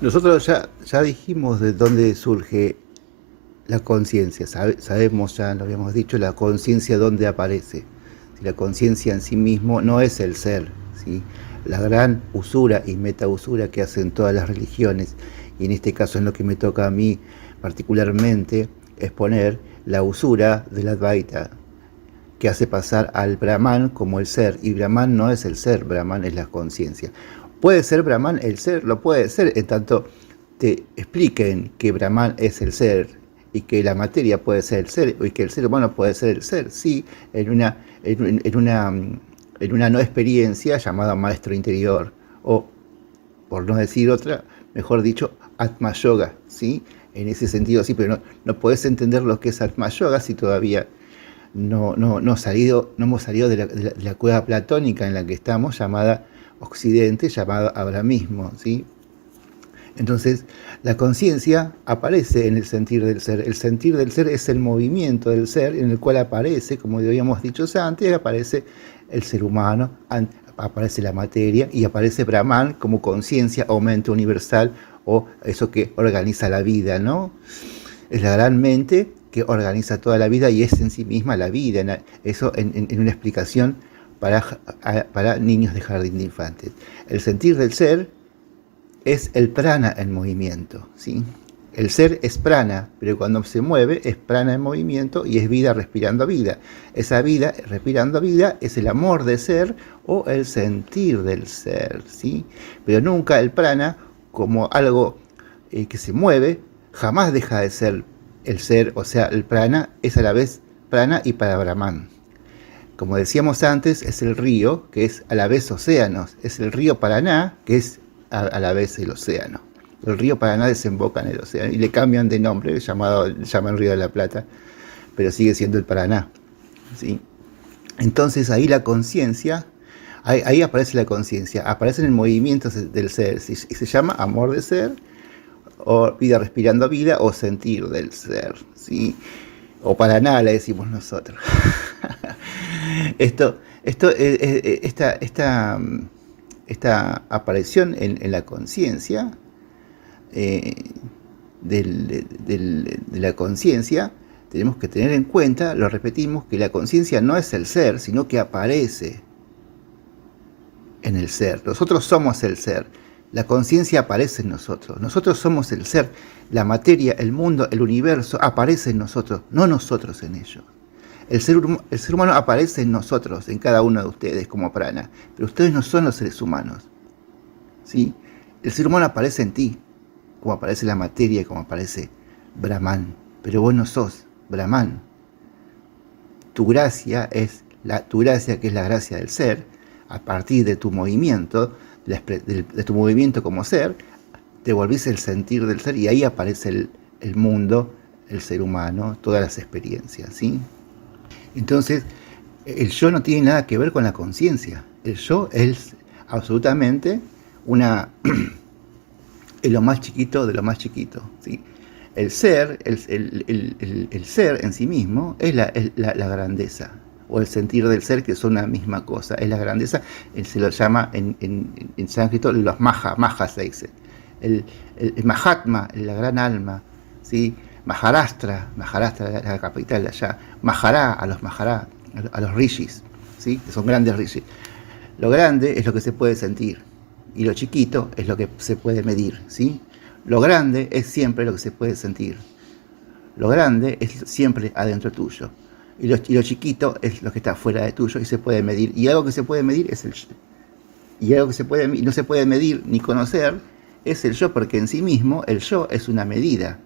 Nosotros ya dijimos de dónde surge la conciencia. Sabemos, ya lo habíamos dicho, la conciencia dónde aparece. Si la conciencia en sí mismo no es el ser, ¿sí? La gran usura y metausura que hacen todas las religiones, y en este caso es lo que me toca a mí particularmente, es poner la usura del Advaita, que hace pasar al Brahman como el ser, y Brahman no es el ser, Brahman es la conciencia. ¿Puede ser Brahman el ser? Lo puede ser, en tanto te expliquen que Brahman es el ser y que la materia puede ser el ser y que el ser humano puede ser el ser, sí, en una no experiencia llamada maestro interior, o por no decir otra, mejor dicho, Atma Yoga, ¿sí? En ese sentido, sí, pero no puedes entender lo que es Atma Yoga si todavía no hemos salido de la cueva platónica en la que estamos, llamada Occidente, llamada abramismo, ¿sí? Entonces, la conciencia aparece en el sentir del ser. El sentir del ser es el movimiento del ser en el cual aparece, como habíamos dicho antes, aparece el ser humano, aparece la materia y aparece Brahman como conciencia o mente universal o eso que organiza la vida, ¿no? Es la gran mente que organiza toda la vida y es en sí misma la vida. Eso en una explicación para niños de jardín de infantes. El sentir del ser es el prana en movimiento, ¿sí? El ser es prana, pero cuando se mueve es prana en movimiento y es vida respirando vida. Esa vida respirando vida es el amor de ser o el sentir del ser, ¿sí? Pero nunca el prana como algo que se mueve jamás deja de ser el ser, o sea, el prana es a la vez prana y para Brahman. Como decíamos antes, es el río, que es a la vez océanos, es el río Paraná, que es a la vez el océano. El río Paraná desemboca en el océano y le cambian de nombre, llaman Río de la Plata, pero sigue siendo el Paraná, ¿sí? Entonces ahí la conciencia, ahí aparece la conciencia, aparecen en movimientos del ser, y se llama amor de ser, o vida respirando vida, o sentir del ser, ¿sí? O Paraná le decimos nosotros. Esta aparición en la conciencia, eh, de la conciencia, tenemos que tener en cuenta, lo repetimos, que la conciencia no es el ser, sino que aparece en el ser. Nosotros somos el ser. La conciencia aparece en nosotros. Nosotros somos el ser. La materia, el mundo, el universo aparece en nosotros, no nosotros en ellos. El ser humano aparece en nosotros, en cada uno de ustedes como prana, pero ustedes no son los seres humanos, ¿sí? El ser humano aparece en ti, como aparece la materia, como aparece Brahman, pero vos no sos Brahman. Tu gracia, que es la gracia del ser, a partir de tu movimiento, de tu movimiento como ser, te volvís el sentir del ser y ahí aparece el mundo, el ser humano, todas las experiencias, ¿sí? Entonces, el yo no tiene nada que ver con la conciencia. El yo es absolutamente es lo más chiquito de lo más chiquito, ¿sí? El ser, el ser en sí mismo es la grandeza, o el sentir del ser, que son una misma cosa, es la grandeza. Se lo llama en sánscrito los majas se dice. El Mahatma, la gran alma, ¿sí? Maharashtra, la capital de allá, Mahará, a los rishis, ¿sí? Que son grandes rishis. Lo grande es lo que se puede sentir y lo chiquito es lo que se puede medir, ¿sí? Lo grande es siempre lo que se puede sentir. Lo grande es siempre adentro tuyo. Y lo chiquito es lo que está fuera de tuyo y se puede medir. Y algo que se puede medir es el yo. Y algo que no se puede medir ni conocer es el yo, porque en sí mismo el yo es una medida.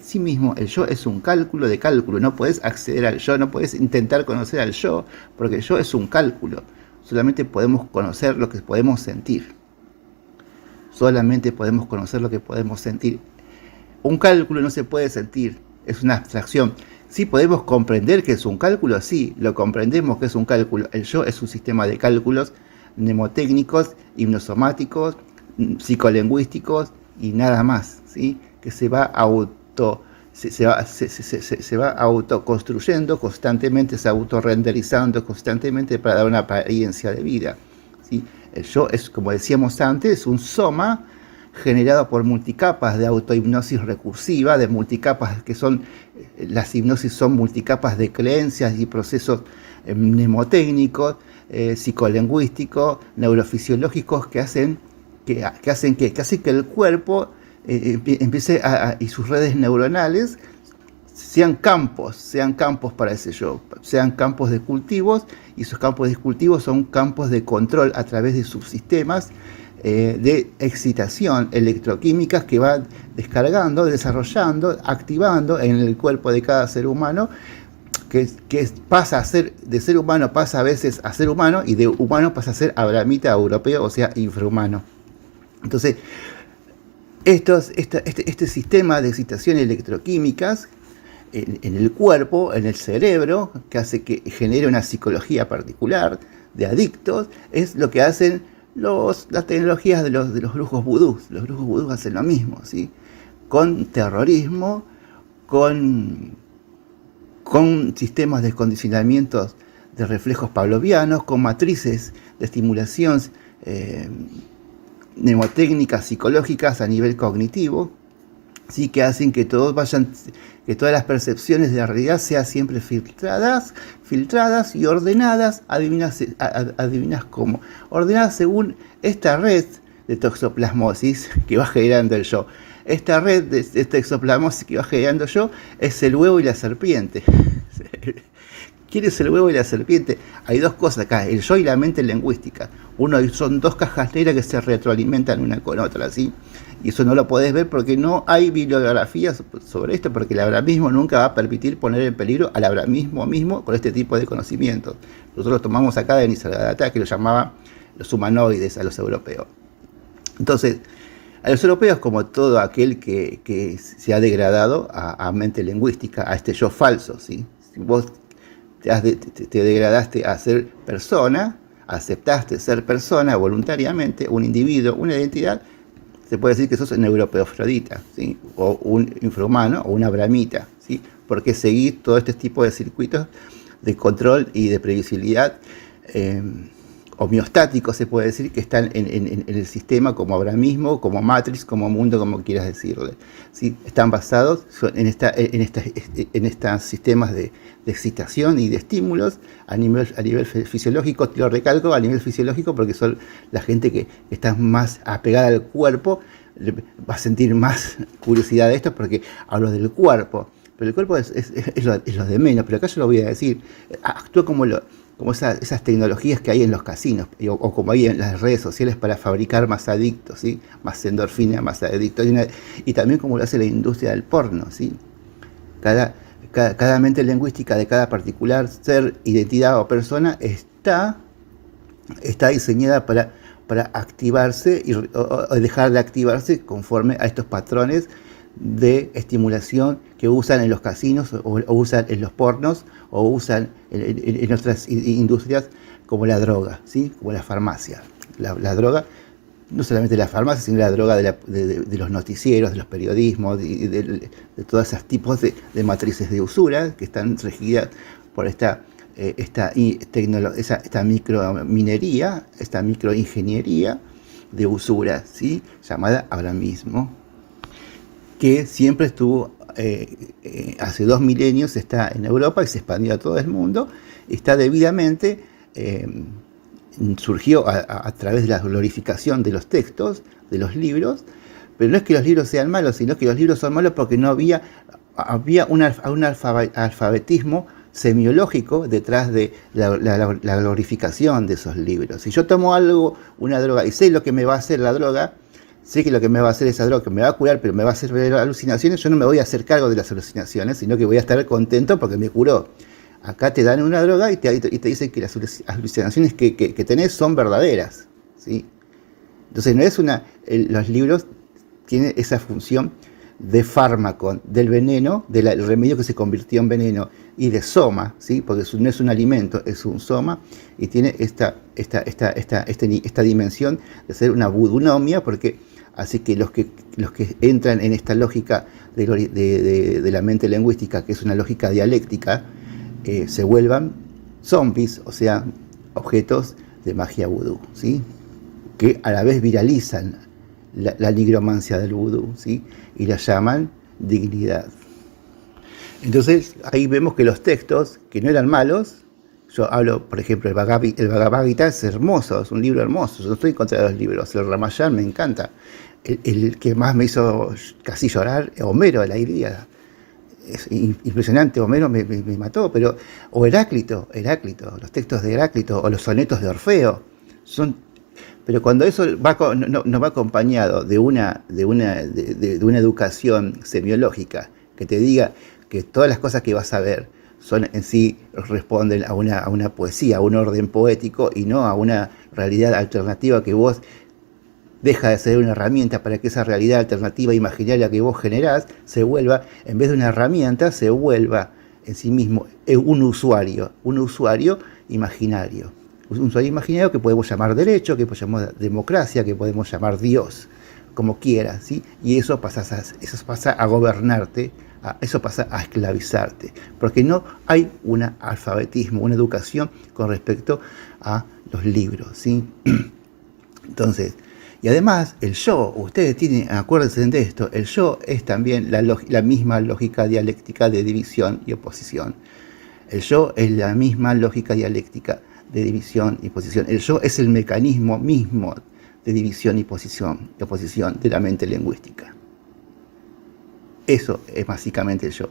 Sí mismo el yo es un cálculo de cálculo. No puedes acceder al yo, no puedes intentar conocer al yo, porque el yo es un cálculo. Solamente podemos conocer lo que podemos sentir. Solamente podemos conocer lo que podemos sentir. Un cálculo no se puede sentir, es una abstracción. Sí podemos comprender que es un cálculo, sí, lo comprendemos que es un cálculo. El yo es un sistema de cálculos mnemotécnicos, hipnosomáticos, psicolingüísticos y nada más, ¿sí? Que se va autoconstruyendo constantemente, se autorrenderizando constantemente para dar una apariencia de vida, ¿sí? El yo es, como decíamos antes, un soma generado por multicapas de autohipnosis recursiva, de multicapas que son, las hipnosis son multicapas de creencias y procesos mnemotécnicos, psicolingüísticos, neurofisiológicos que hacen que el cuerpo empiece y sus redes neuronales sean campos para ese yo, sean campos de cultivos, y esos campos de cultivos son campos de control a través de subsistemas de excitación electroquímicas que va descargando, desarrollando, activando en el cuerpo de cada ser humano, que pasa a ser, de ser humano pasa a veces a ser humano, y de humano pasa a ser abramita europeo, o sea, infrahumano. Entonces, este sistema de excitación electroquímicas en el cuerpo, en el cerebro, que hace que genere una psicología particular de adictos, es lo que hacen las tecnologías de los brujos vudús. Los brujos vudús hacen lo mismo, ¿sí? Con terrorismo, con sistemas de condicionamientos de reflejos pavlovianos, con matrices de estimulación mnemotécnicas psicológicas a nivel cognitivo, ¿sí? Que hacen que todas las percepciones de la realidad sean siempre filtradas y ordenadas. Adivinas cómo. Ordenadas según esta red de toxoplasmosis que va generando el yo. Esta red de toxoplasmosis que va generando yo es el huevo y la serpiente. ¿Quién es el huevo y la serpiente? Hay dos cosas acá, el yo y la mente lingüística. Son dos cajas negras que se retroalimentan una con otra, ¿sí? Y eso no lo podés ver porque no hay bibliografías sobre esto, porque el abramismo nunca va a permitir poner en peligro al abramismo mismo con este tipo de conocimientos. Nosotros lo tomamos acá de Nisargadatta, que lo llamaba los humanoides a los europeos. Entonces, a los europeos, como todo aquel que se ha degradado a mente lingüística, a este yo falso, ¿sí? Si vos te degradaste a ser persona, aceptaste ser persona voluntariamente, un individuo, una identidad, se puede decir que sos un europeo afrodita, ¿sí? O un infrahumano, o una abramita, ¿sí? Porque seguís todo este tipo de circuitos de control y de previsibilidad homeostáticos, se puede decir, que están en el sistema como abramismo, como matrix, como mundo, como quieras decirle, ¿sí? Están basados en estos sistemas de excitación y de estímulos a nivel fisiológico. Te lo recalco, a nivel fisiológico, porque son la gente que está más apegada al cuerpo, va a sentir más curiosidad de esto, porque hablo del cuerpo, pero el cuerpo es lo de menos. Pero acá yo lo voy a decir, actúa como esas tecnologías que hay en los casinos, o como hay en las redes sociales para fabricar más adictos, ¿sí? Más endorfina, más adictos, y también como lo hace la industria del porno, ¿sí? Cada mente lingüística de cada particular ser, identidad o persona está diseñada para activarse o dejar de activarse conforme a estos patrones de estimulación que usan en los casinos, o usan en los pornos, o usan en otras industrias, como la droga, ¿sí? Como la farmacia. La droga, no solamente la farmacia, sino la droga de los noticieros, de los periodismos, de todos esos tipos de matrices de usura que están regidas por esta microminería, esta microingeniería de usura, ¿sí? Llamada abramismo, que siempre estuvo, hace 2 milenios está en Europa y se expandió a todo el mundo, está debidamente, surgió a través de la glorificación de los textos, de los libros, pero no es que los libros sean malos, sino que los libros son malos porque no había un alfabetismo semiológico detrás de la glorificación de esos libros. Si yo tomo una droga, y sé lo que me va a hacer la droga, sé que lo que me va a hacer esa droga, que me va a curar, pero me va a hacer ver alucinaciones, yo no me voy a hacer cargo de las alucinaciones, sino que voy a estar contento porque me curó. Acá te dan una droga y te dicen que las alucinaciones que tenés son verdaderas, ¿sí? Entonces no es los libros tienen esa función de fármaco, del veneno, del remedio que se convirtió en veneno, y de soma, ¿sí? Porque no es un alimento, es un soma, y tiene esta dimensión de ser una vudunomia, porque así que los que entran en esta lógica de la mente lingüística, que es una lógica dialéctica, se vuelvan zombies, o sea, objetos de magia vudú, ¿sí? Que a la vez viralizan la nigromancia del vudú, ¿sí? Y la llaman dignidad. Entonces ahí vemos que los textos, que no eran malos, yo hablo, por ejemplo, el Bhagavad Gita es hermoso, es un libro hermoso, yo no estoy en contra de los libros, el Ramayana me encanta. El que más me hizo casi llorar, Homero, la Ilíada. Es impresionante, Homero me mató, pero, o Heráclito, los textos de Heráclito, o los sonetos de Orfeo, pero cuando eso no va acompañado de una educación semiológica que te diga que todas las cosas que vas a ver son en sí responden a una poesía, a un orden poético y no a una realidad alternativa que vos deja de ser una herramienta para que esa realidad alternativa imaginaria que vos generás se vuelva, en vez de una herramienta, se vuelva en sí mismo un usuario imaginario. Un usuario imaginario que podemos llamar derecho, que podemos llamar democracia, que podemos llamar Dios, como quieras, ¿sí? Y eso pasa a gobernarte, eso pasa a esclavizarte, porque no hay un alfabetismo, una educación con respecto a los libros, ¿sí? Entonces, y además, el yo, ustedes acuérdense de esto, el yo es también la misma lógica dialéctica de división y oposición. El yo es la misma lógica dialéctica de división y oposición. El yo es el mecanismo mismo de división y oposición de la mente lingüística. Eso es básicamente el yo,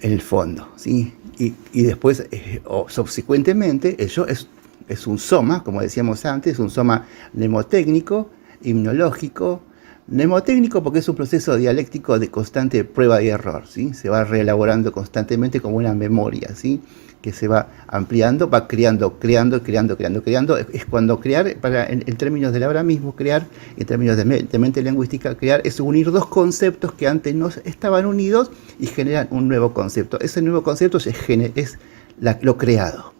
en el fondo, ¿sí? Y después, o subsecuentemente, el yo es un soma, como decíamos antes, un soma mnemotécnico, himnológico. Mnemotécnico porque es un proceso dialéctico de constante prueba y error, ¿sí? Se va reelaborando constantemente como una memoria, ¿sí? Que se va ampliando, va creando. Es cuando crear, en términos del ahora mismo, crear, en términos de mente lingüística, crear es unir dos conceptos que antes no estaban unidos y generan un nuevo concepto. Ese nuevo concepto es lo creado.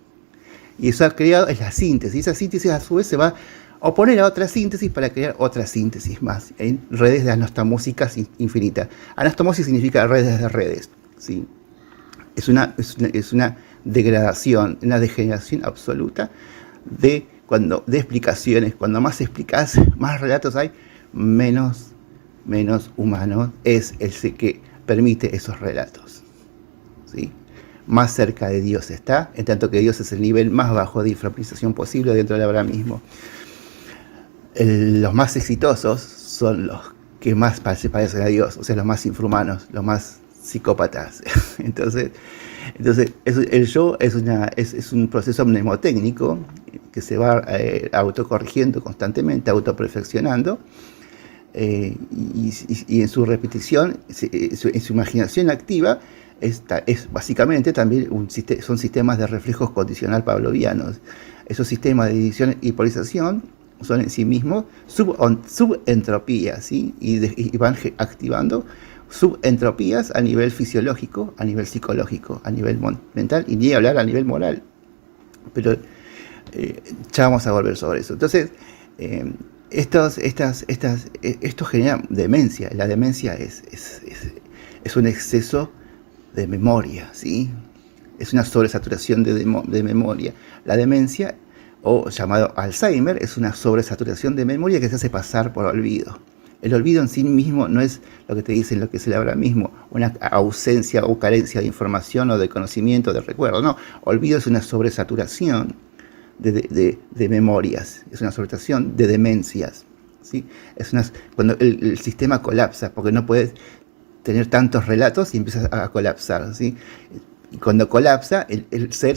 Y eso creado es la síntesis. Esa síntesis a su vez se va a oponer a otra síntesis para crear otra síntesis más en redes de anastomósicas infinitas. Anastomosis significa redes de redes, ¿sí? Es una degradación, una degeneración absoluta de explicaciones. Cuando más explicas, más relatos hay, menos humano es el que permite esos relatos, ¿sí? Más cerca de Dios está, en tanto que Dios es el nivel más bajo de infraprización posible dentro del ahora mismo. Los más exitosos son los que más se parecen a Dios, o sea, los más infrahumanos, los más psicópatas. Entonces el yo es un proceso mnemotécnico que se va autocorrigiendo constantemente, autoperfeccionando, y en su repetición, en su imaginación activa, es básicamente también son sistemas de reflejos condicional pavlovianos. Esos sistemas de división y polarización son en sí mismos subentropías, ¿sí? Y van activando subentropías a nivel fisiológico, a nivel psicológico, a nivel mental, y ni hablar a nivel moral. Pero ya vamos a volver sobre eso. Entonces, esto genera demencia. La demencia es un exceso de memoria, ¿sí? Es una sobresaturación de memoria. La demencia, o llamado Alzheimer, es una sobresaturación de memoria que se hace pasar por olvido. El olvido en sí mismo no es lo que te dicen, lo que es el ahora mismo, una ausencia o carencia de información o de conocimiento, de recuerdo. No, olvido es una sobresaturación de memorias, es una sobresaturación de demencias, ¿sí? Cuando el sistema colapsa, porque no puedes tener tantos relatos y empieza a colapsar, ¿sí? Y cuando colapsa, el ser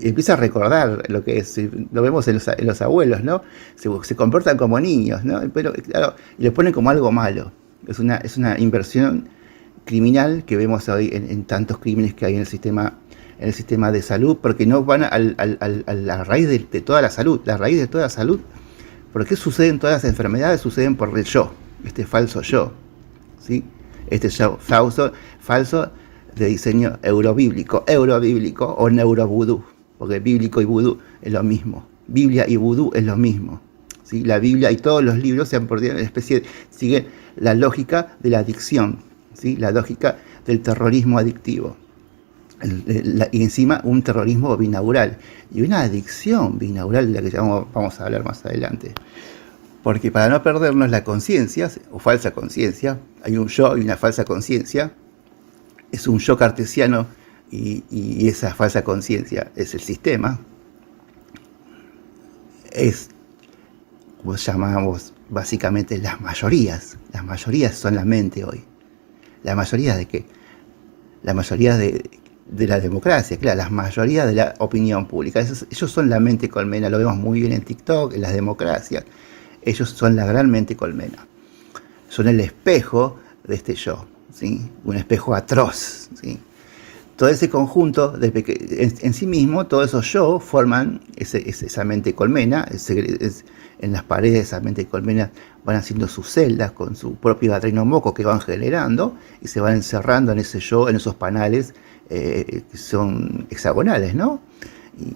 empieza a recordar lo que es. Lo vemos en los abuelos, ¿no? Se comportan como niños, ¿no? Pero claro, y lo ponen como algo malo. Es una inversión criminal que vemos hoy en tantos crímenes que hay en el sistema de salud, porque no van a la raíz de toda la salud. La raíz de toda la salud, ¿por qué suceden todas las enfermedades? Suceden por el yo, este falso yo, ¿sí? Este yo falso de diseño eurobíblico o neurovudú, porque bíblico y vudú es lo mismo. Biblia y vudú es lo mismo, ¿sí? La Biblia y todos los libros siguen la lógica de la adicción, ¿sí? La lógica del terrorismo adictivo. Y encima un terrorismo binaural y una adicción binaural de la que ya vamos a hablar más adelante. Porque para no perdernos la conciencia, o falsa conciencia, hay un yo y una falsa conciencia, es un yo cartesiano y esa falsa conciencia es el sistema, es, como llamamos básicamente, las mayorías. Las mayorías son la mente hoy. ¿La mayoría de qué? La mayoría de la democracia, claro, la mayoría de la opinión pública. Ellos son la mente colmena, lo vemos muy bien en TikTok, en las democracias. Ellos son la gran mente colmena. Son el espejo de este yo, ¿sí? Un espejo atroz, ¿sí? Todo ese conjunto en sí mismo, todos esos yo forman esa mente colmena. En las paredes de esa mente colmena van haciendo sus celdas con su propio adrenomoco que van generando y se van encerrando en ese yo, en esos panales que son hexagonales, ¿no?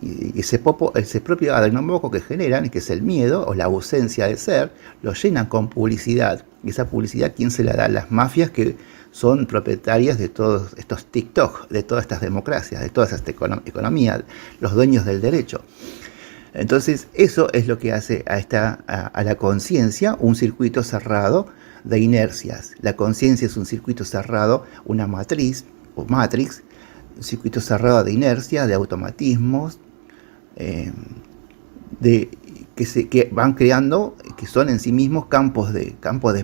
Y ese propio adrenomoco que generan, que es el miedo o la ausencia de ser, lo llenan con publicidad. Y esa publicidad, ¿quién se la da? Las mafias que son propietarias de todos estos TikTok, de todas estas democracias, de toda esta economía, los dueños del derecho. Entonces, eso es lo que hace a la conciencia un circuito cerrado de inercias. La conciencia es un circuito cerrado, una matriz o matrix, un circuito cerrado de inercia, de automatismos, que van creando, que son en sí mismos campos de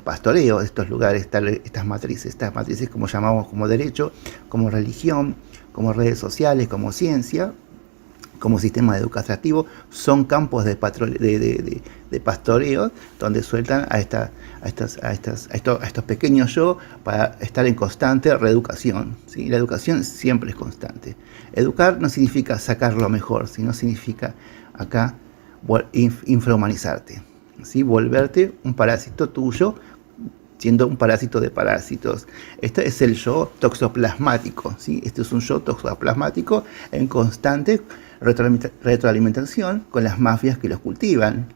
pastoreo, estos lugares, estas matrices como llamamos como derecho, como religión, como redes sociales, como ciencia, como sistema educativo, son campos de pastoreo donde sueltan a estos pequeños yo para estar en constante reeducación, ¿sí? La educación siempre es constante. Educar no significa sacar lo mejor, sino significa acá infrahumanizarte, ¿sí? Volverte un parásito tuyo, siendo un parásito de parásitos. Este es el yo toxoplasmático, ¿sí? Este es un yo toxoplasmático en constante retroalimentación con las mafias que los cultivan,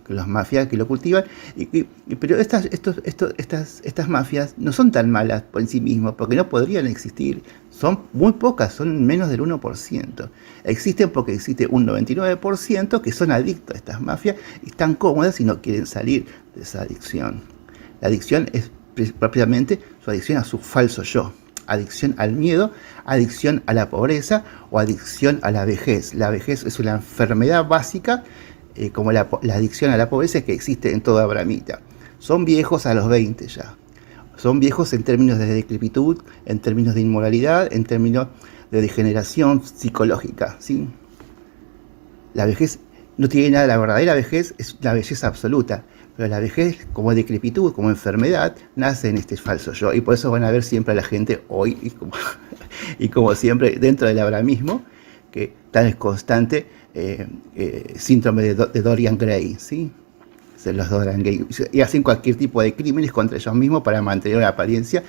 pero estas mafias no son tan malas por en sí mismas, porque no podrían existir, son muy pocas, son menos del 1%. Existen porque existe un 99% que son adictos a estas mafias y están cómodas y no quieren salir de esa adicción. La adicción es propiamente su adicción a su falso yo. Adicción al miedo, adicción a la pobreza o adicción a la vejez. La vejez es una enfermedad básica, como la adicción a la pobreza que existe en toda Abramita. Son viejos a los 20 ya. Son viejos en términos de decrepitud, en términos de inmoralidad, en términos de degeneración psicológica, ¿sí? La vejez no tiene nada, la verdadera vejez es la belleza absoluta. Pero la vejez, como decrepitud, como enfermedad, nace en este falso yo. Y por eso van a ver siempre a la gente hoy, y como siempre, dentro del abramismo, que tan es constante síndrome de Dorian Gray, ¿sí? Los Dorian Gray. Y hacen cualquier tipo de crímenes contra ellos mismos para mantener una apariencia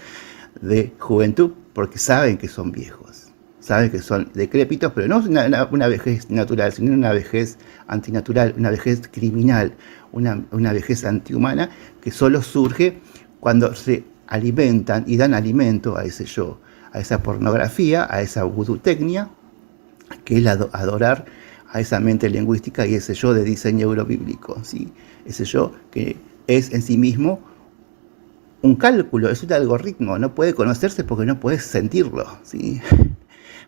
de juventud, porque saben que son viejos. Saben que son decrépitos, pero no una vejez natural, sino una vejez antinatural, una vejez criminal, una vejez antihumana que solo surge cuando se alimentan y dan alimento a ese yo, a esa pornografía, a esa vudutecnia, que es adorar a esa mente lingüística y ese yo de diseño eurobíblico, ¿sí? Ese yo que es en sí mismo un cálculo, es un algoritmo, no puede conocerse porque no puedes sentirlo, ¿sí?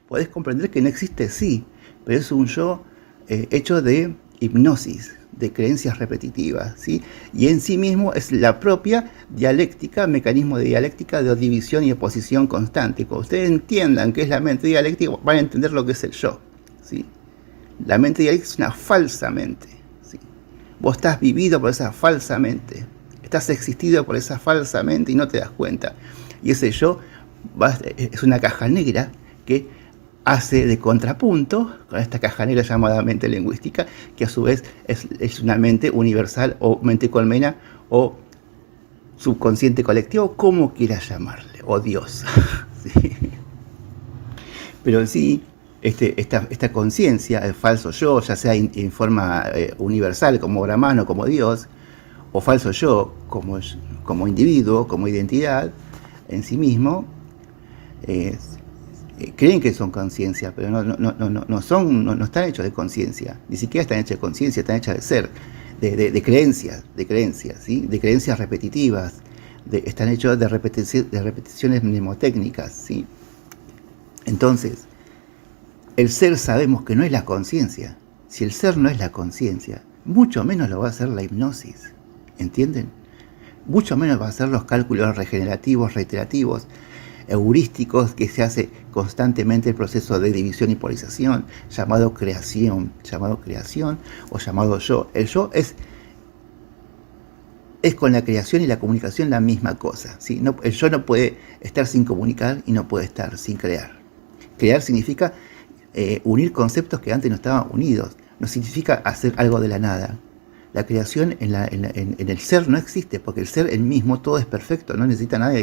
Puedes comprender que no existe, sí, pero es un yo hecho de hipnosis, de creencias repetitivas, ¿sí? Y en sí mismo es la propia dialéctica, mecanismo de dialéctica de división y oposición constante. Cuando ustedes entiendan qué es la mente dialéctica, van a entender lo que es el yo, ¿sí? La mente dialéctica es una falsa mente, ¿sí? Vos estás vivido por esa falsa mente, estás existido por esa falsa mente y no te das cuenta. Y ese yo es una caja negra que hace de contrapunto con esta caja negra llamada mente lingüística, que a su vez es una mente universal o mente colmena o subconsciente colectivo, como quieras llamarle, o Dios. ¿Sí? Pero en sí, esta conciencia, el falso yo, ya sea en forma universal como Brahman o como Dios, o falso yo como individuo, como identidad en sí mismo, creen que son conciencia, pero no están hechos de conciencia, ni siquiera están hechos de conciencia, están hechos de ser. de creencias, ¿sí? De creencias repetitivas, están hechos de repeticiones mnemotécnicas, ¿sí? Entonces, el ser sabemos que no es la conciencia. Si el ser no es la conciencia, mucho menos lo va a ser la hipnosis, ¿entienden? Mucho menos va a ser los cálculos regenerativos, reiterativos, heurísticos que se hace constantemente el proceso de división y polarización, llamado creación o llamado yo. El yo es con la creación y la comunicación la misma cosa, ¿sí? No, el yo no puede estar sin comunicar y no puede estar sin crear. Crear significa unir conceptos que antes no estaban unidos, no significa hacer algo de la nada. La creación en el ser no existe, porque el ser en mismo todo es perfecto, no necesita nada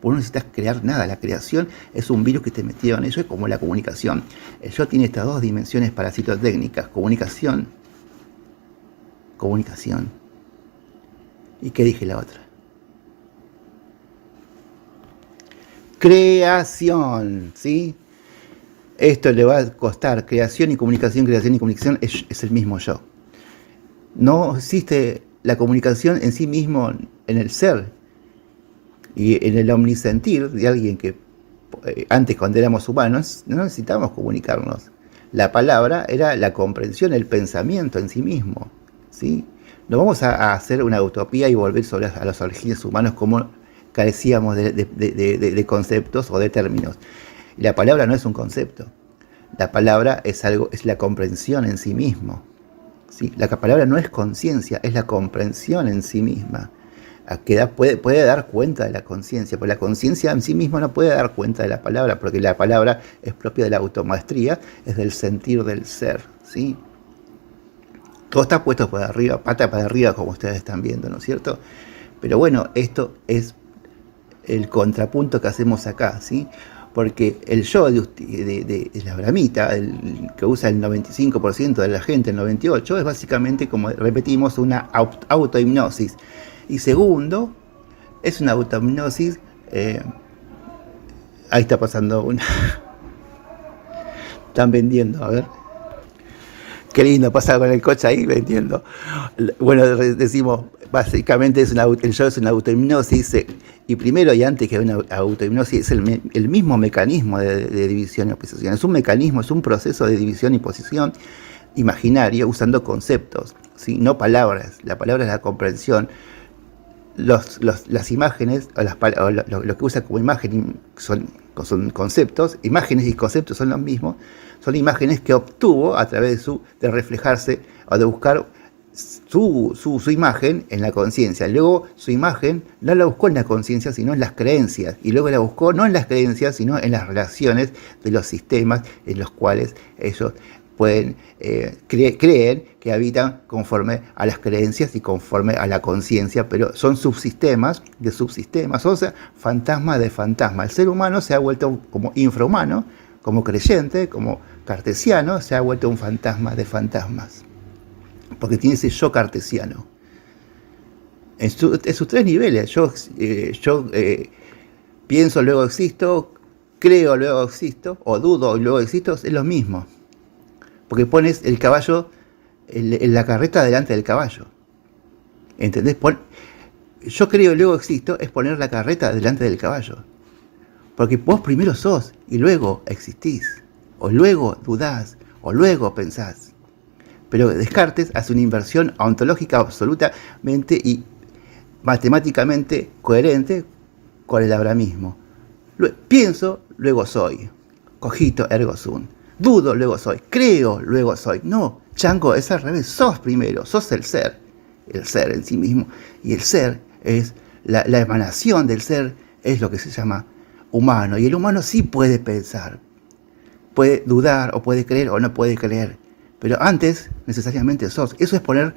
vos no necesitas crear nada. La creación es un virus que te metieron, eso es como la comunicación. El yo tiene estas dos dimensiones parasitotécnicas, comunicación. ¿Y qué dije la otra? Creación, ¿sí? Esto le va a costar, creación y comunicación es el mismo yo. No existe la comunicación en sí mismo en el ser y en el omnisentir de alguien que antes, cuando éramos humanos, no necesitábamos comunicarnos. La palabra era la comprensión, el pensamiento en sí mismo, ¿sí? No vamos a hacer una utopía y volver a los orígenes humanos como carecíamos de conceptos o de términos. La palabra no es un concepto. La palabra es la comprensión en sí mismo. ¿Sí? La palabra no es conciencia, es la comprensión en sí misma. Puede dar cuenta de la conciencia, pero la conciencia en sí misma no puede dar cuenta de la palabra, porque la palabra es propia de la automaestría, es del sentir del ser, ¿sí? Todo está puesto para arriba, pata para arriba, como ustedes están viendo, ¿no es cierto? Pero bueno, esto es el contrapunto que hacemos acá, ¿sí? Porque el yo de la bramita, el que usa el 95% de la gente, el 98%, es básicamente, como repetimos, una autohipnosis. Y segundo, es una autohipnosis, ahí está pasando una, están vendiendo, a ver. Qué lindo, pasa con el coche ahí, vendiendo. Bueno, decimos, básicamente el yo es una autohipnosis, y primero y antes que una autohipnosis es el mismo mecanismo de división y oposición. Es un mecanismo, es un proceso de división y posición imaginario usando conceptos, ¿sí? No palabras. La palabra es la comprensión. Las imágenes, o lo que usa como imagen son conceptos, imágenes y conceptos son los mismos, son imágenes que obtuvo a través de reflejarse o de buscar su imagen en la conciencia. Luego su imagen no la buscó en la conciencia, sino en las creencias. Y luego la buscó no en las creencias, sino en las relaciones de los sistemas en los cuales ellos pueden creen que habitan conforme a las creencias y conforme a la conciencia, pero son subsistemas de subsistemas, o sea, fantasmas de fantasmas. El ser humano se ha vuelto como infrahumano, como creyente, como cartesiano, se ha vuelto un fantasma de fantasmas, porque tiene ese yo cartesiano. En sus tres niveles, yo pienso, luego existo, creo, luego existo, o dudo, luego existo, es lo mismo. Porque pones el caballo en la carreta delante del caballo. ¿Entendés? Yo creo y luego existo es poner la carreta delante del caballo. Porque vos primero sos y luego existís. O luego dudás, o luego pensás. Pero Descartes hace una inversión ontológica absolutamente y matemáticamente coherente con el abramismo. Pienso, luego soy. Cogito ergo sum. Dudo, luego soy. Creo, luego soy. No, Chango, es al revés. Sos primero, sos el ser en sí mismo. Y el ser es la emanación del ser, es lo que se llama humano. Y el humano sí puede pensar, puede dudar, o puede creer o no puede creer. Pero antes, necesariamente sos. Eso es poner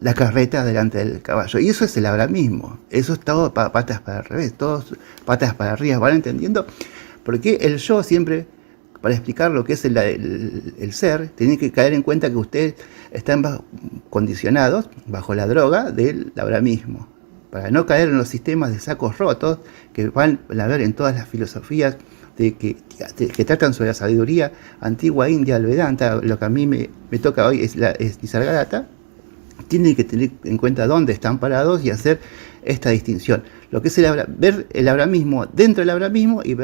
la carreta delante del caballo. Y eso es el abramismo. Eso es todo patas para el revés, todos patas para arriba. ¿Van entendiendo? Porque el yo siempre, para explicar lo que es el ser, tiene que caer en cuenta que ustedes están condicionados bajo la droga del abramismo, para no caer en los sistemas de sacos rotos que van a ver en todas las filosofías que tratan sobre la sabiduría antigua india, el Vedanta. Lo que a mí me toca hoy es Nisargadatta, tienen que tener en cuenta dónde están parados y hacer esta distinción. Lo que es ver el abramismo dentro del abramismo y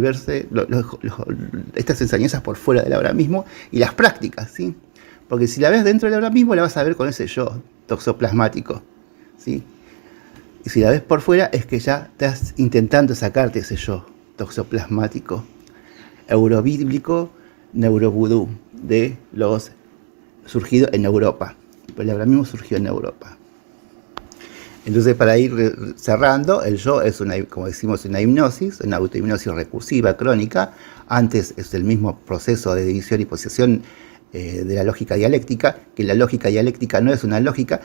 verse estas enseñanzas por fuera del abramismo y las prácticas, ¿sí? Porque si la ves dentro del abramismo, la vas a ver con ese yo toxoplasmático, ¿sí? Y si la ves por fuera, es que ya estás intentando sacarte ese yo toxoplasmático, eurobíblico, neurovudú, de los surgido en Europa. El abramismo surgió en Europa. Entonces, para ir cerrando, el yo es, como decimos, una hipnosis, una autohipnosis recursiva, crónica. Antes es el mismo proceso de división y posesión de la lógica dialéctica, que la lógica dialéctica no es una lógica,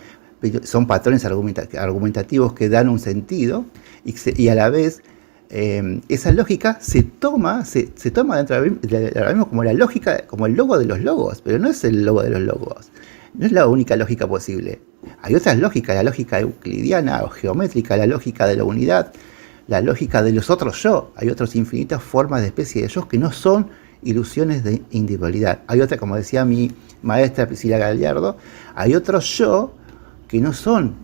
son patrones argumentativos que dan un sentido y a la vez esa lógica se toma dentro del abramismo como la lógica, como el logo de los logos, pero no es el logo de los logos, no es la única lógica posible. Hay otras lógicas, la lógica euclidiana o geométrica, la lógica de la unidad, la lógica de los otros yo. Hay otras infinitas formas de especie de yo que no son ilusiones de individualidad. Hay otra, como decía mi maestra Priscila Gallardo, hay otros yo que no son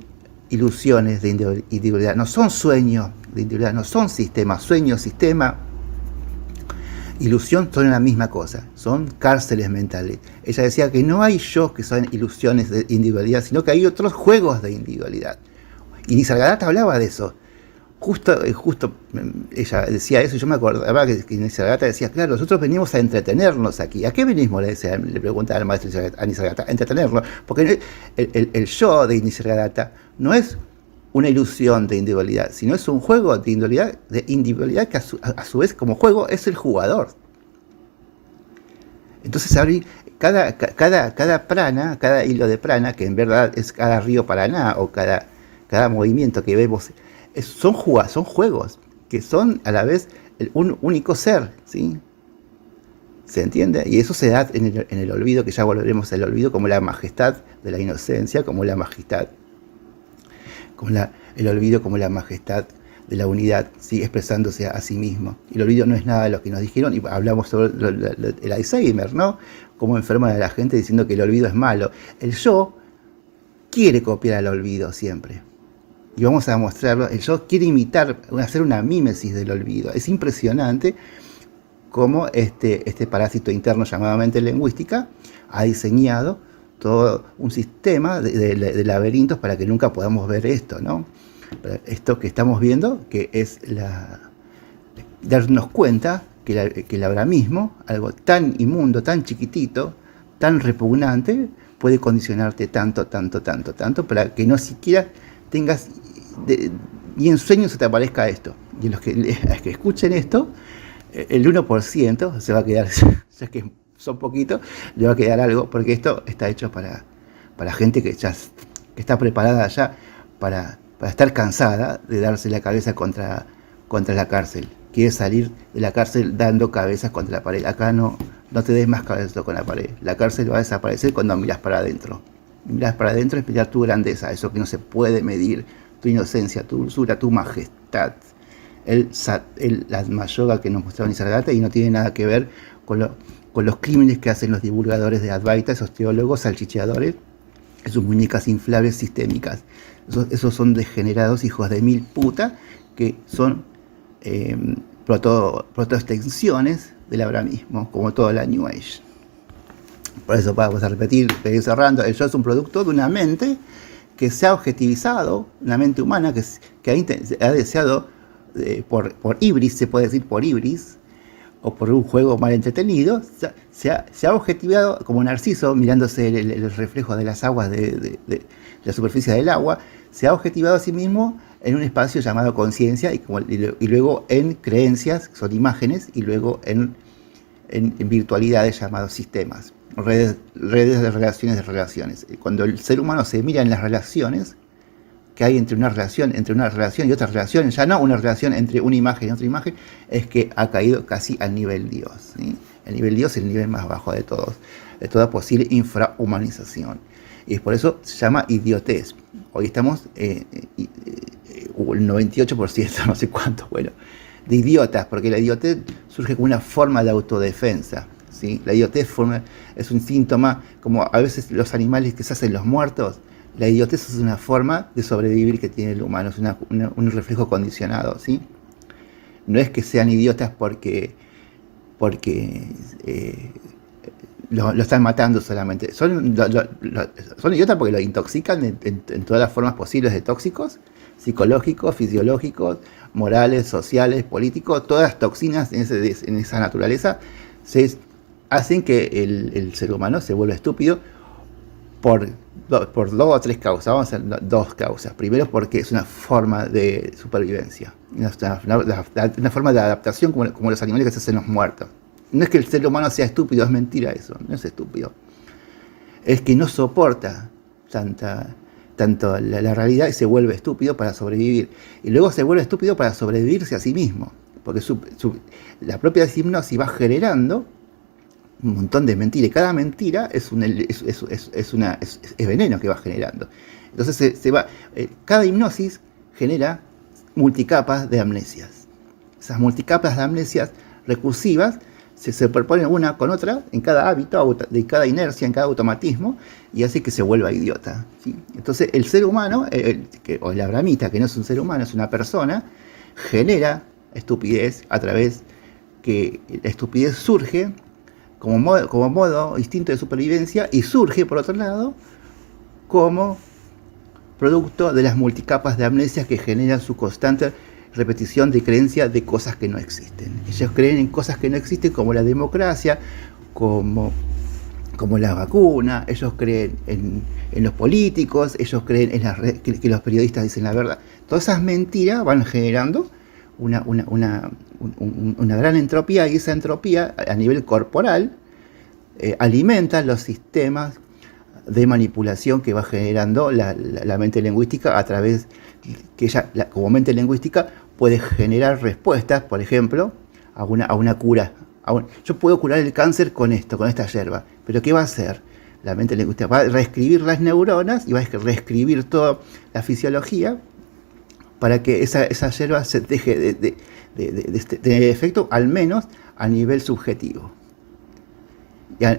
ilusiones de individualidad, no son sueños de individualidad, no son sistemas. Sueño, sistema, ilusión son la misma cosa, son cárceles mentales. Ella decía que no hay yo que son ilusiones de individualidad, sino que hay otros juegos de individualidad. Y Nisargadatta hablaba de eso. Justo ella decía eso, y yo me acordaba que Nisargadatta decía, claro, nosotros venimos a entretenernos aquí. ¿A qué venimos? Le preguntaba al maestro a Nisargadatta, a entretenernos. Porque el yo de Nisargadatta no es una ilusión de individualidad, sino es un juego de individualidad que a su vez como juego es el jugador. Entonces cada prana, cada hilo de prana, que en verdad es cada río Paraná o cada movimiento que vemos, son juegos que son a la vez un único ser, ¿sí? ¿Se entiende? Y eso se da en el olvido, que ya volveremos al olvido, como la majestad de la inocencia, como la majestad, el olvido como la majestad de la unidad, ¿sí? Expresándose a sí mismo. Y el olvido no es nada de lo que nos dijeron, y hablamos sobre el Alzheimer, ¿no? Cómo enferma a la gente diciendo que el olvido es malo. El yo quiere copiar al olvido siempre. Y vamos a mostrarlo. El yo quiere hacer una mímesis del olvido. Es impresionante cómo este parásito interno llamado mente lingüística ha diseñado todo un sistema de laberintos para que nunca podamos ver esto, ¿no? Esto que estamos viendo, que es darnos cuenta que el abramismo, algo tan inmundo, tan chiquitito, tan repugnante, puede condicionarte tanto, para que no siquiera tengas, ni en sueños se te aparezca esto. Y los que escuchen esto, el 1% se va a quedar, ya que son poquitos, le va a quedar algo, porque esto está hecho para gente que está preparada ya para estar cansada de darse la cabeza contra la cárcel. Quiere salir de la cárcel dando cabezas contra la pared. Acá no te des más cabezas con la pared. La cárcel va a desaparecer cuando miras para adentro. Miras para adentro es mirar tu grandeza, eso que no se puede medir, tu inocencia, tu dulzura, tu majestad. El Atma Yoga que nos mostraba Nisargadatta, y no tiene nada que ver con los crímenes que hacen los divulgadores de Advaita, esos teólogos salchicheadores, sus muñecas inflables sistémicas. Esos son degenerados hijos de mil puta que son protoextensiones del abramismo, como todo la New Age. Por eso vamos a repetir, cerrando, el yo es un producto de una mente que se ha objetivizado, una mente humana que ha deseado por ibris, se puede decir por ibris, o por un juego mal entretenido, se ha objetivado como Narciso, mirándose el reflejo de las aguas de la superficie del agua, se ha objetivado a sí mismo en un espacio llamado conciencia, y luego en creencias, que son imágenes, y luego en virtualidades llamados sistemas, redes de relaciones. Cuando el ser humano se mira en las relaciones que hay entre una relación y otra relación, ya no una relación entre una imagen y otra imagen, es que ha caído casi al nivel Dios, ¿sí? El nivel Dios es el nivel más bajo de toda posible infrahumanización. Y por eso se llama idiotez. Hoy estamos el 98%, no sé cuánto, bueno, de idiotas, porque la idiotez surge como una forma de autodefensa, ¿sí? La idiotez es un síntoma, como a veces los animales que se hacen los muertos, La idiotez es una forma de sobrevivir que tiene el humano, es un reflejo condicionado, ¿sí? No es que sean idiotas porque lo están matando solamente. Son idiotas porque lo intoxican en todas las formas posibles de tóxicos, psicológicos, fisiológicos, morales, sociales, políticos. Todas las toxinas en esa naturaleza hacen que el ser humano se vuelva estúpido por dos o tres causas. Vamos a hacer dos causas. Primero, porque es una forma de supervivencia, una forma de adaptación como los animales que se hacen los muertos. No es que el ser humano sea estúpido, es mentira eso, no es estúpido. Es que no soporta tanto la realidad y se vuelve estúpido para sobrevivir. Y luego se vuelve estúpido para sobrevivirse a sí mismo, porque la propia hipnosis va generando un montón de mentiras, y cada mentira es veneno que va generando. Entonces cada hipnosis genera multicapas de amnesias. Esas multicapas de amnesias recursivas se superponen una con otra en cada hábito, de cada inercia, en cada automatismo, y hace que se vuelva idiota, ¿sí? Entonces el ser humano, o el abramita, que no es un ser humano, es una persona, genera estupidez a través que la estupidez surge como modo instinto de supervivencia, y surge, por otro lado, como producto de las multicapas de amnesias que generan su constante repetición de creencias de cosas que no existen. Ellos creen en cosas que no existen, como la democracia, como la vacuna. Ellos creen en los políticos, ellos creen que los periodistas dicen la verdad. Todas esas mentiras van generando una gran entropía, y esa entropía a nivel corporal alimenta los sistemas de manipulación que va generando la mente lingüística, a través que ella, como mente lingüística, puede generar respuestas, por ejemplo, a una cura. Yo puedo curar el cáncer con esta yerba, pero ¿qué va a hacer? La mente lingüística va a reescribir las neuronas y va a reescribir toda la fisiología para que esa yerba se deje de tener efecto, al menos a nivel subjetivo.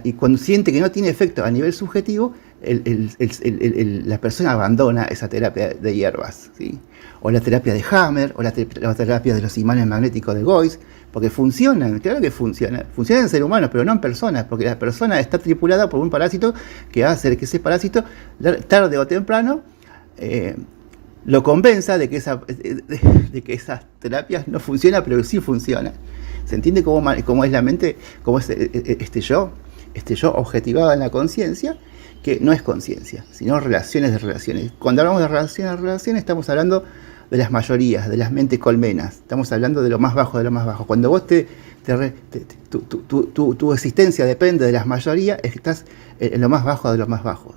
Y cuando siente que no tiene efecto a nivel subjetivo, la persona abandona esa terapia de hierbas, ¿sí? O la terapia de Hammer, o la terapia de los imanes magnéticos de Goiz, porque funcionan, claro que funcionan en seres humanos, pero no en personas, porque la persona está tripulada por un parásito que va a hacer que ese parásito, tarde o temprano, lo convenza de que esas terapias no funcionan, pero sí funcionan. ¿Se entiende cómo es la mente? ¿Cómo es este yo objetivado en la conciencia? Que no es conciencia, sino relaciones de relaciones. Cuando hablamos de relaciones, estamos hablando de las mayorías, de las mentes colmenas. Estamos hablando de lo más bajo de lo más bajo. Cuando vos tu existencia depende de las mayorías, estás en lo más bajo de lo más bajo.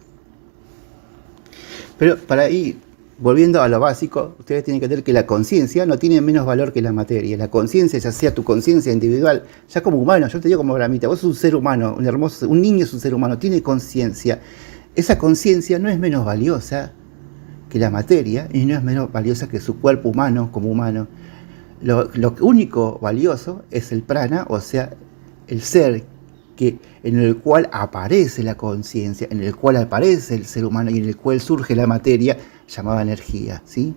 Pero para ir volviendo a lo básico, ustedes tienen que entender que la conciencia no tiene menos valor que la materia. La conciencia, ya sea tu conciencia individual, ya como humano, yo te digo como Abramita, vos sos un ser humano, un niño es un ser humano, tiene conciencia. Esa conciencia no es menos valiosa que la materia, y no es menos valiosa que su cuerpo humano como humano. Lo único valioso es el prana, o sea, el ser en el cual aparece la conciencia, en el cual aparece el ser humano, y en el cual surge la materia llamada energía, ¿sí?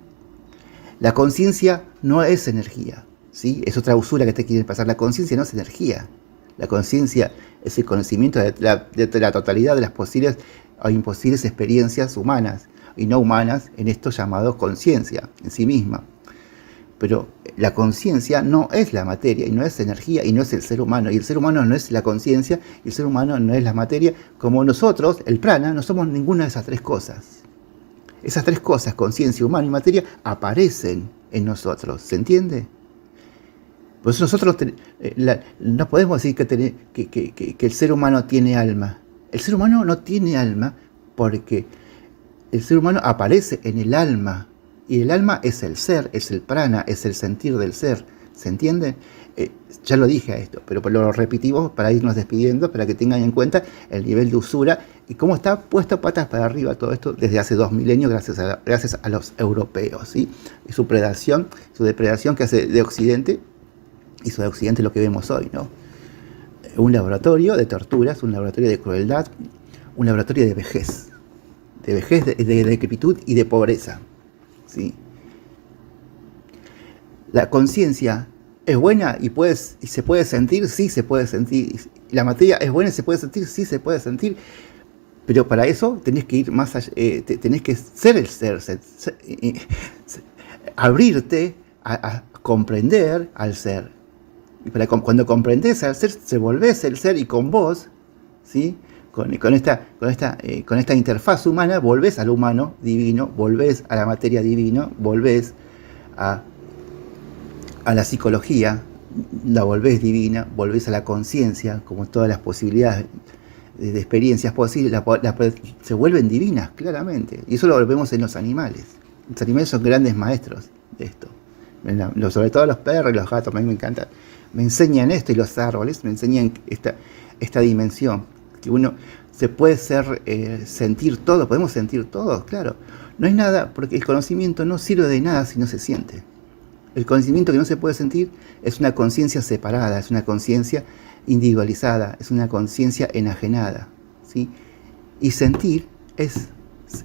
La conciencia no es energía, ¿sí? Es otra usura que te quieren pasar. La conciencia no es energía. La conciencia es el conocimiento de la totalidad de las posibles o imposibles experiencias humanas y no humanas, en esto llamado conciencia en sí misma. Pero la conciencia no es la materia, y no es energía, y no es el ser humano. Y el ser humano no es la conciencia, y el ser humano no es la materia. Como nosotros, el prana, no somos ninguna de esas tres cosas. Esas tres cosas, conciencia, humano y materia, aparecen en nosotros. ¿Se entiende? Por eso nosotros no podemos decir que el ser humano tiene alma. El ser humano no tiene alma, porque el ser humano aparece en el alma. Y el alma es el ser, es el prana, es el sentir del ser. ¿Se entiende? Ya lo dije a esto, pero lo repetimos para irnos despidiendo, para que tengan en cuenta el nivel de usura y cómo está puesto patas para arriba todo esto desde hace 2 milenios, gracias a los europeos, ¿sí? Y su depredación que hace de Occidente, hizo de Occidente lo que vemos hoy, ¿no? Un laboratorio de torturas, un laboratorio de crueldad, un laboratorio de vejez. de vejez, de decrepitud y de pobreza, ¿sí? La conciencia es buena y se puede sentir, sí se puede sentir. La materia es buena y se puede sentir, sí se puede sentir. Pero para eso tenés que ir más allá, tenés que ser el ser, abrirte a comprender al ser. Y cuando comprendés al ser, se volvés el ser y con vos, ¿sí? Con esta interfaz humana, volvés al humano divino, volvés a la materia divina, volvés a la psicología, la volvés divina, volvés a la conciencia, como todas las posibilidades de experiencias posibles, se vuelven divinas, claramente. Y eso lo vemos en los animales. Los animales son grandes maestros de esto. Sobre todo los perros y los gatos, a mí me encanta. Me enseñan esto, y los árboles me enseñan esta dimensión, que uno se puede sentir todo, podemos sentir todo, claro. No hay nada, porque el conocimiento no sirve de nada si no se siente. El conocimiento que no se puede sentir es una conciencia separada, es una conciencia individualizada, es una conciencia enajenada, ¿sí? Y sentir es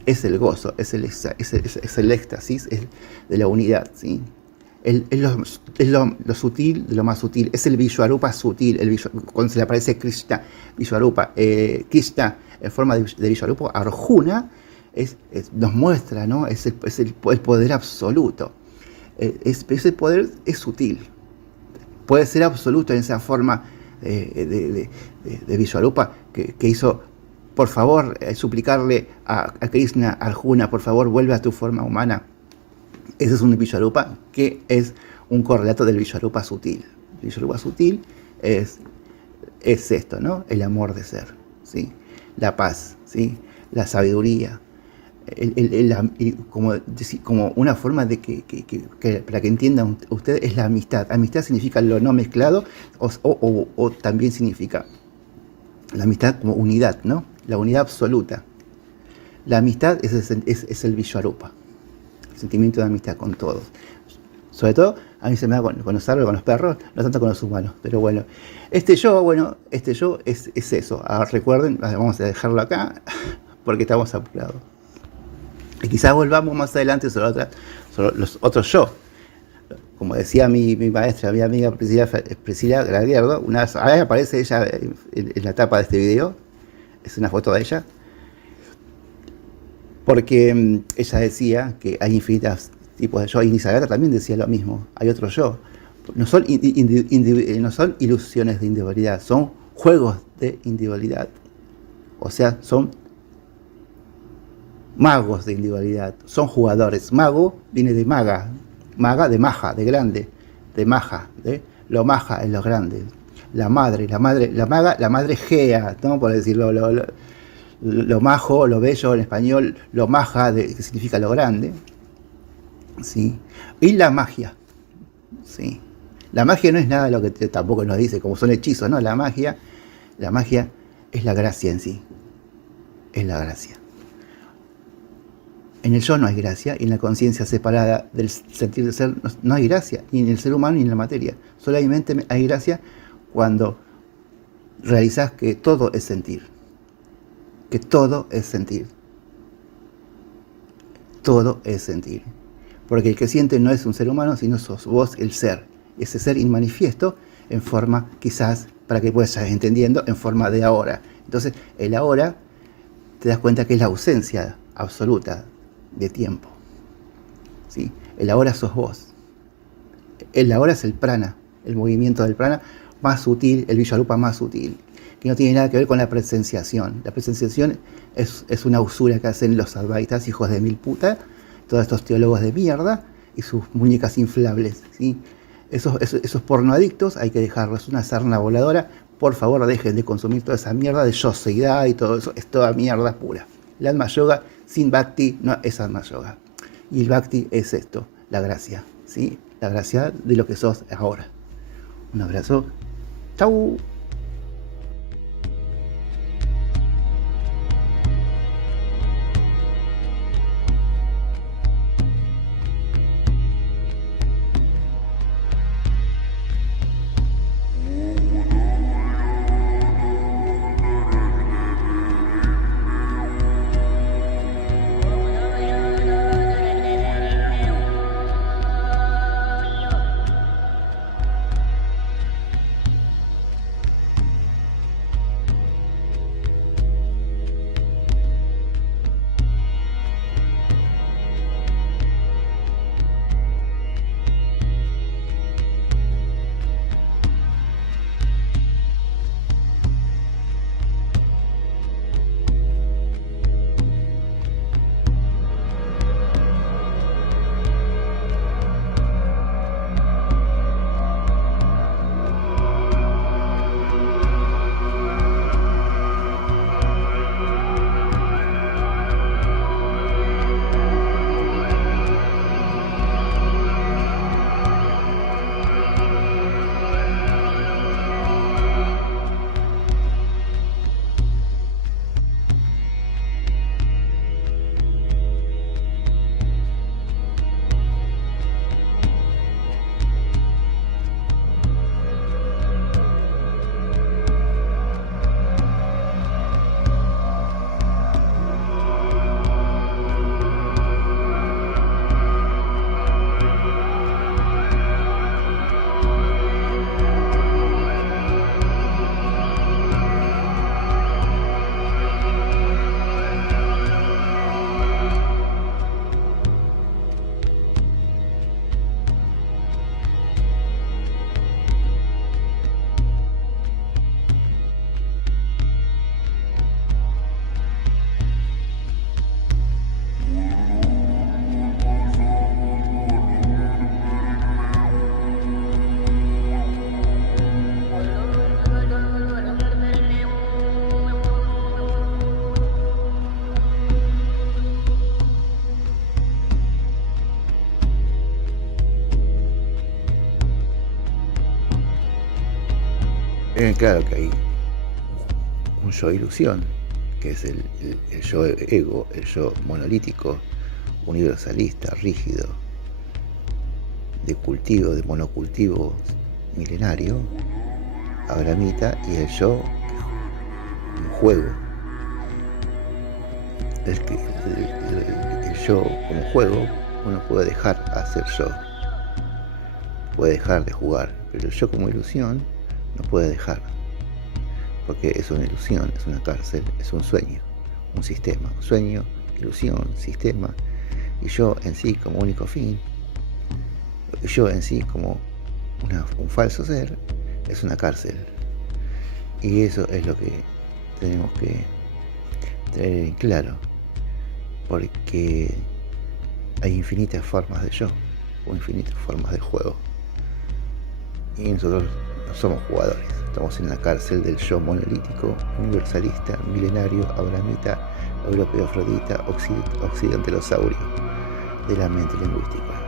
el gozo, es el éxtasis, es de la unidad, ¿sí? Es lo sutil de lo más sutil, es el Vishvarupa sutil, cuando se le aparece Krishna, Vishvarupa, Krishna en forma de Vishvarupa, Arjuna, nos muestra, ¿no? Es el poder absoluto. Ese poder es sutil, puede ser absoluto en esa forma de Vishvarupa que hizo, por favor, suplicarle a Krishna, a Arjuna, por favor, vuelve a tu forma humana. Ese es un Vishvarupa que es un correlato del Vishvarupa sutil. El Vishvarupa sutil es esto, ¿no? El amor de ser, ¿sí? La paz, ¿sí? La sabiduría. Como una forma de que para que entiendan ustedes, es la amistad. Amistad significa lo no mezclado, o también significa la amistad como unidad, ¿no? La unidad absoluta. La amistad es el Vishvarupa, el sentimiento de amistad con todos. Sobre todo, a mí se me da con los árboles, con los perros, no tanto con los humanos. Pero bueno, este yo es eso. Ahora recuerden, vamos a dejarlo acá, porque estamos apurados. Y quizás volvamos más adelante sobre los otros yo. Como decía mi maestra, mi amiga Priscila Gradierdo, ahí aparece ella en la tapa de este video, es una foto de ella, porque ella decía que hay infinitos tipos de yo, y Nisargata también decía lo mismo, hay otro yo. No son ilusiones de individualidad, son juegos de individualidad. O sea, son magos de individualidad, son jugadores. Mago viene de maga, maga de maja, de grande, de maja, lo maja es lo grande. La madre, la madre gea, ¿no? Por decirlo, lo majo, lo bello en español, lo maja, que significa lo grande, ¿sí? Y la magia, ¿sí? La magia no es nada de lo que tampoco nos dice, como son hechizos, ¿no? La magia es la gracia en sí, es la gracia. En el yo no hay gracia, y en la conciencia separada del sentir de ser no hay gracia, ni en el ser humano ni en la materia. Solamente hay gracia cuando realizás que todo es sentir. Que todo es sentir. Todo es sentir. Porque el que siente no es un ser humano, sino sos vos el ser. Ese ser inmanifiesto en forma, quizás, para que puedas estar entendiendo, en forma de ahora. Entonces, el ahora, te das cuenta que es la ausencia absoluta de tiempo, ¿sí? El ahora sos vos. El ahora es el prana, el movimiento del prana más sutil, el Vishvarupa más sutil, que no tiene nada que ver con la presenciación. La presenciación es una usura que hacen los advaitas, hijos de mil puta, todos estos teólogos de mierda y sus muñecas inflables, ¿sí? Esos pornoadictos hay que dejarlos, una sarna voladora. Por favor, dejen de consumir toda esa mierda de yoseidad y todo eso, es toda mierda pura. El Atma Yoga sin Bhakti no es Atma Yoga. Y el Bhakti es esto, la gracia, ¿sí? La gracia de lo que sos ahora. Un abrazo. Chau. Claro que hay un yo ilusión, que es el yo ego, el yo monolítico, universalista, rígido, de cultivo, de monocultivo milenario, abramita, y el yo como juego. El yo como juego, uno puede dejar hacer yo, puede dejar de jugar, pero el yo como ilusión no puede dejar, porque es una ilusión, es una cárcel, es un sueño, un sistema, un sueño, ilusión, sistema, y yo en sí como único fin, yo en sí como un falso ser, es una cárcel. Y eso es lo que tenemos que tener en claro, porque hay infinitas formas de yo, o infinitas formas de juego, y nosotros no somos jugadores, estamos en la cárcel del yo monolítico, universalista, milenario, abramita, europeo afrodita, occidentalosaurio de la mente lingüística.